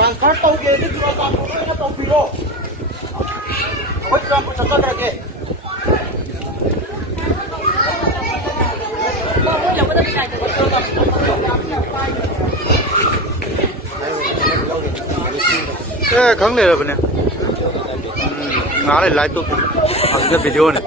Transfer tauge ni jua pa ko na tau piro. Hoi ram ko chaka karake. Khang le rồi nè. Ngã này live tụ. Cái video này.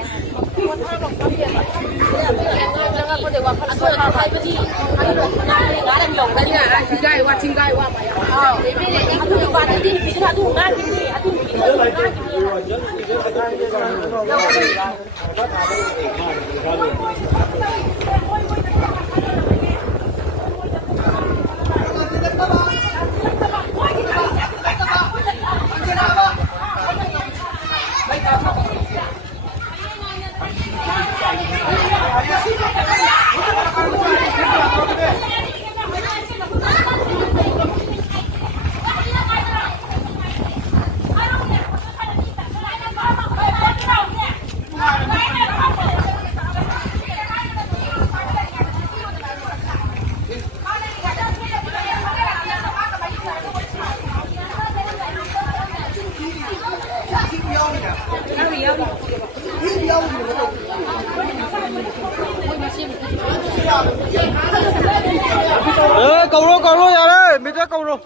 Cầu rô nhà đây, mình ra cầu rô.